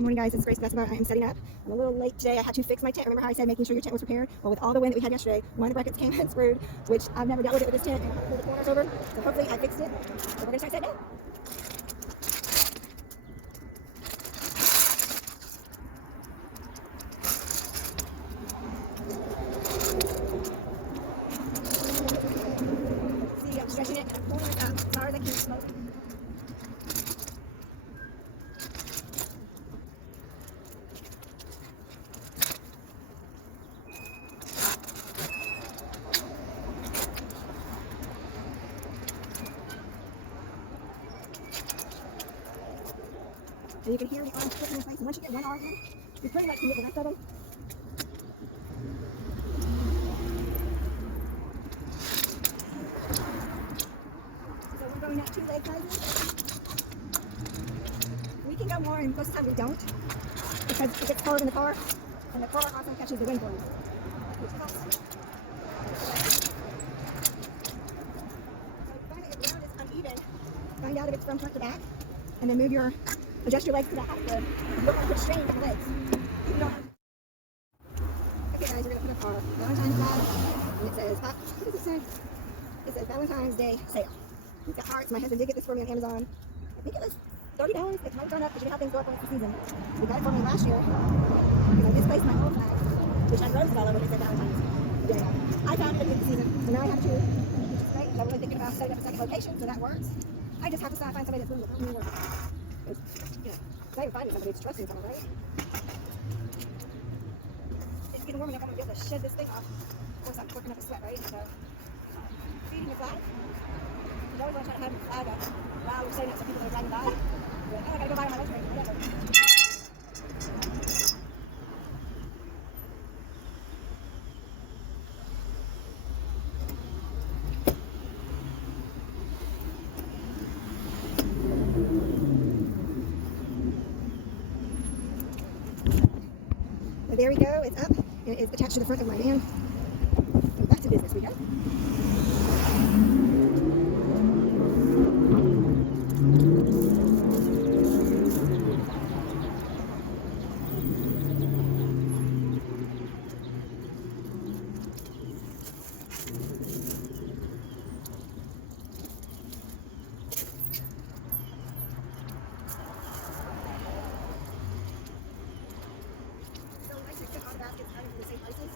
Good morning, guys. It's Grace Basketball. I am setting up. I'm a little late today. I had to fix my tent. Remember how I said making sure your tent was prepared? Well, with all the wind that we had yesterday, one of the brackets came unscrewed, which I've never dealt with it with this tent, and I pulled the corners over. So hopefully I fixed it. So we're going to start setting up. See, I'm stretching it and I'm pulling it up as far as I can smoke. And you can hear the arms clicking in place. And once you get one arm in, you pretty much can get the rest of them. So we're going at 2 leg sizes. We can go more, and most of the time we don't, because it gets cold in the car, and the car also catches the wind blowing, which helps. So find out if ground is uneven. Find out if it's from front to back, and then adjust your legs to that height. So you don't want to put strain on your legs. You don't have. Okay, guys, we're gonna put up our Valentine's flag, and it says, what does it say? It says Valentine's Day sale. It's got hearts. My husband did get this for me on Amazon. I think it was $30. It's might gone up because you know how things go up when it's the season. We got it for me last year because I misplaced my old flag, which had roses all over it. It said Valentine's Day. I found it at the end of the season, so now I have two, which is great. I'm really thinking about setting up a second location, so that works. I just have to find somebody that's willing to help me work. You know, if I ever find somebody that's trusting someone, right? It's getting warm enough. I'm gonna be able to shed this thing off. Of course, I'm working up a sweat, right? So, feeding your flag. You always want to try to have your flag up while we're setting up so people that are driving by. Like, oh, I gotta go buy my lunch break or whatever. So there we go, it's up, and it is attached to the front of my van. So back to business we go. All the baskets kind of in the same places.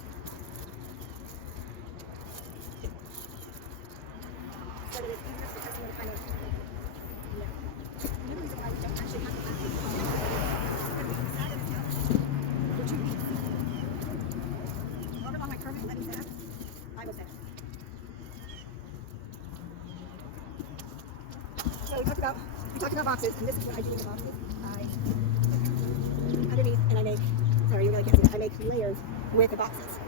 So that it's easier for the customer to kind of, you know, the reason why we don't actually have the basket is because we can sat on the couch for 2 weeks. However long my permit let me sit, I will sit. So we talked about boxes, and this is what I do with the boxes. Underneath, and I make, sorry, you really can't see that, I make layers with the boxes.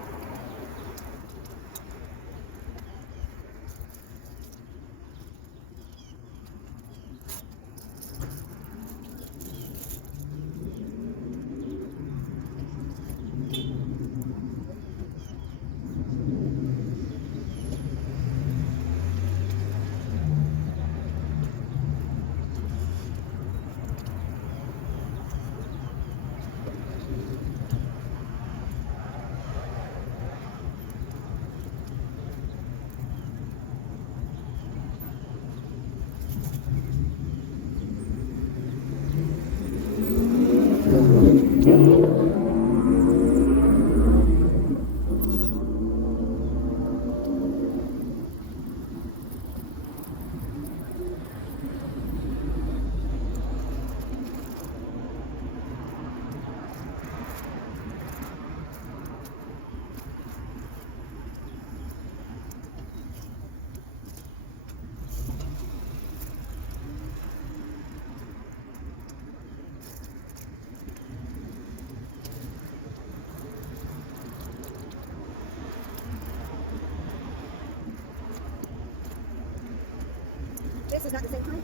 This is not the same time.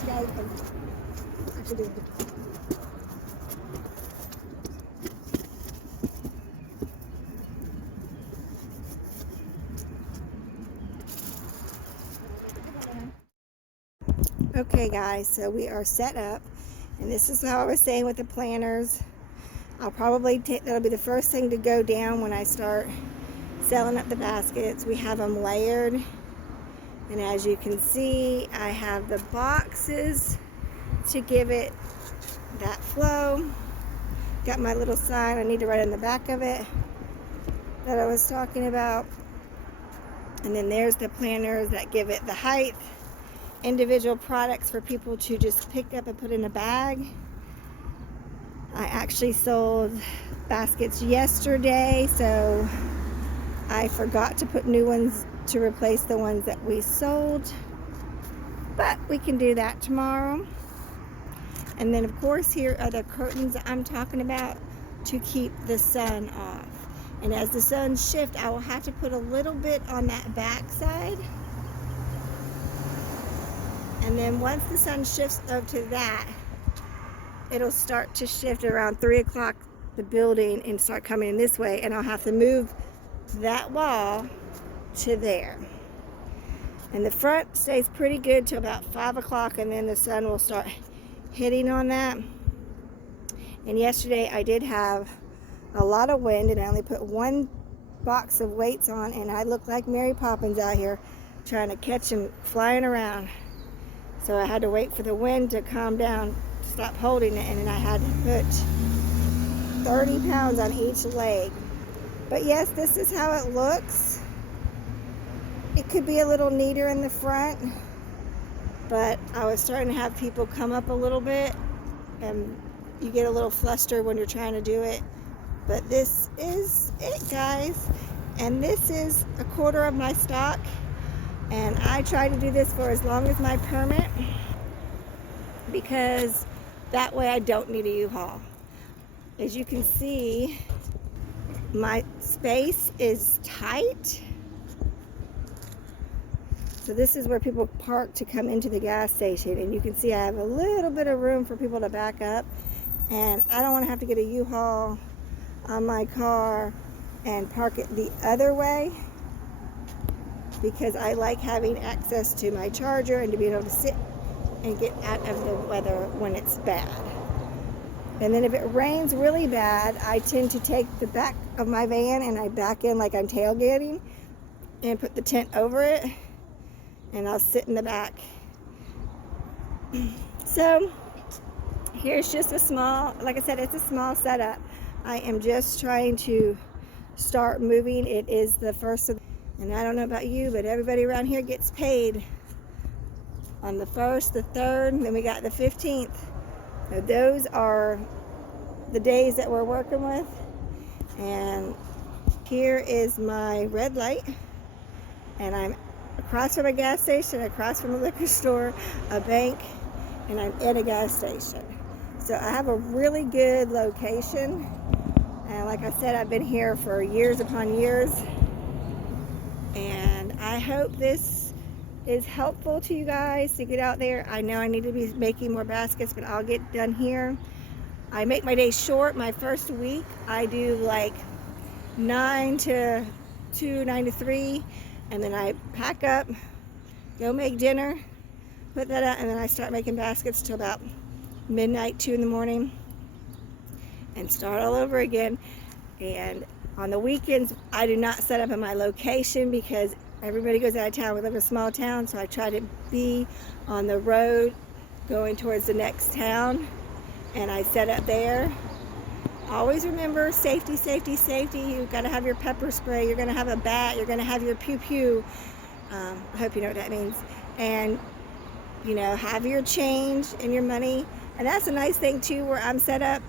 Today, and actually doing it. Okay, guys, so we are set up, And this is how I was saying with the planters. I'll probably take, that'll be the first thing to go down when I start selling up the baskets. We have them layered. And as you can see, I have the boxes to give it that flow. Got my little sign I need to write on the back of it that I was talking about. And then there's the planters that give it the height. Individual products for people to just pick up and put in a bag. I actually sold baskets yesterday, so I forgot to put new ones to replace the ones that we sold. But we can do that tomorrow. And then of course here are the curtains I'm talking about to keep the sun off. And as the sun shifts, I will have to put a little bit on that back side. And then once the sun shifts over to that, it'll start to shift around 3 o'clock, the building, and start coming in this way. And I'll have to move that wall to there. And the front stays pretty good till about 5 o'clock, and then the sun will start hitting on that. And yesterday I did have a lot of wind, and I only put one box of weights on, and I looked like Mary Poppins out here trying to catch them flying around. So I had to wait for the wind to calm down, to stop holding it, and then I had to put 30 pounds on each leg. But yes, this is how it looks. It could be a little neater in the front, but I was starting to have people come up a little bit, and you get a little flustered when you're trying to do it. But this is it, guys. And this is a quarter of my stock, and I try to do this for as long as my permit, because that way I don't need a U-Haul. As you can see, my space is tight. So this is where people park to come into the gas station, and you can see I have a little bit of room for people to back up, and I don't want to have to get a U-Haul on my car and park it the other way, because I like having access to my charger and to be able to sit and get out of the weather when it's bad. And then if it rains really bad, I tend to take the back of my van and I back in like I'm tailgating and put the tent over it, and I'll sit in the back. So here's just a small, like I said, it's a small setup. I am just trying to start moving. It is the first of, and I don't know about you, but everybody around here gets paid on the 1st, the 3rd, then we got the 15th. So those are the days that we're working with. And here is my red light, and I'm across from a gas station, across from a liquor store, a bank, and I'm at a gas station. So I have a really good location, and like I said, I've been here for years upon years, and I hope this is helpful to you guys to get out there. I know I need to be making more baskets, but I'll get done here. I make my days short. My first week I do like 9 to 2, 9 to 3, and then I pack up, go make dinner, put that out, and then I start making baskets till about midnight, 2 in the morning, and start all over again. And on the weekends I do not set up in my location because everybody goes out of town. We live in a small town, so I try to be on the road going towards the next town, and I set up there. Always remember safety, safety, safety. You've got to have your pepper spray, you're going to have a bat, you're going to have your pew pew. I hope you know what that means. And you know, have your change and your money. And that's a nice thing too, where I'm set up.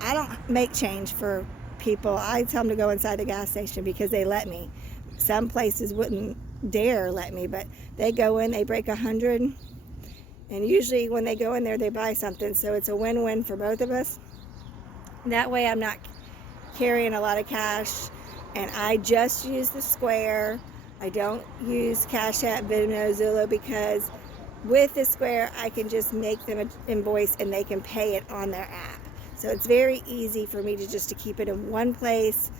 I don't make change for people. I tell them to go inside the gas station because they let me. Some places wouldn't dare let me, but they go in, they break 100, and usually when they go in there they buy something, so it's a win-win for both of us. That way I'm not carrying a lot of cash, and I just use the Square. I don't use Cash App, Venmo, Zelle, because with the Square I can just make them an invoice and they can pay it on their app. So it's very easy for me to keep it in one place,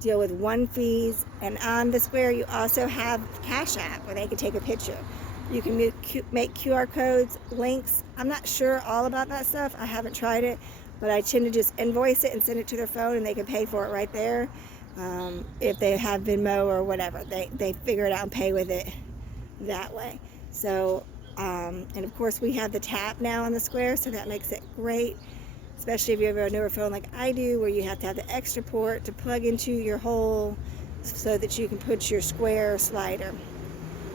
deal with one fees. And on the Square you also have Cash App where they can take a picture. You can make QR codes, links. I'm not sure all about that stuff. I haven't tried it, but I tend to just invoice it and send it to their phone, and they can pay for it right there. If they have Venmo or whatever, they figure it out and pay with it that way. So, and of course we have the tap now on the Square, so that makes it great, especially if you have a newer phone like I do, where you have to have the extra port to plug into your hole so that you can put your Square slider.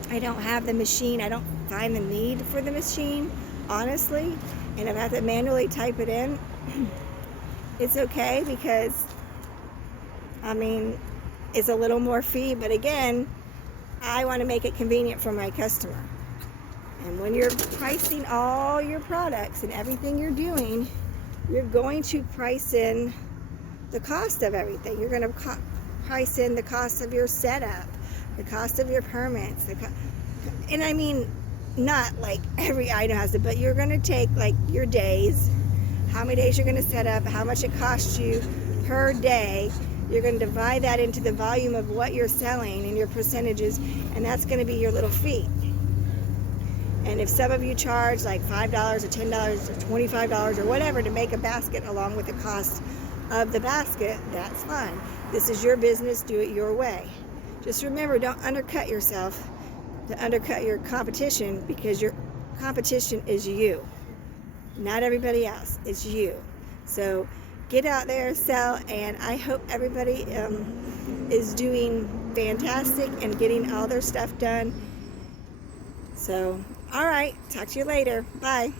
I don't have the machine. I don't find the need for the machine, honestly, and if I have to manually type it in, it's okay, because I mean, it's a little more fee, but again, I want to make it convenient for my customer. And when you're pricing all your products and everything you're doing, you're going to price in the cost of everything. You're going to price in the cost of your setup, the cost of your permits, and I mean, not like every item has it, but you're going to take like your days, how many days you're going to set up, how much it costs you per day. You're going to divide that into the volume of what you're selling and your percentages, and that's going to be your little fee. And if some of you charge like $5 or $10 or $25 or whatever to make a basket along with the cost of the basket, that's fine. This is your business. Do it your way. Just remember, don't undercut yourself to undercut your competition, because your competition is you, not everybody else. It's you. So get out there, sell, and I hope everybody is doing fantastic and getting all their stuff done. So, all right, talk to you later. Bye.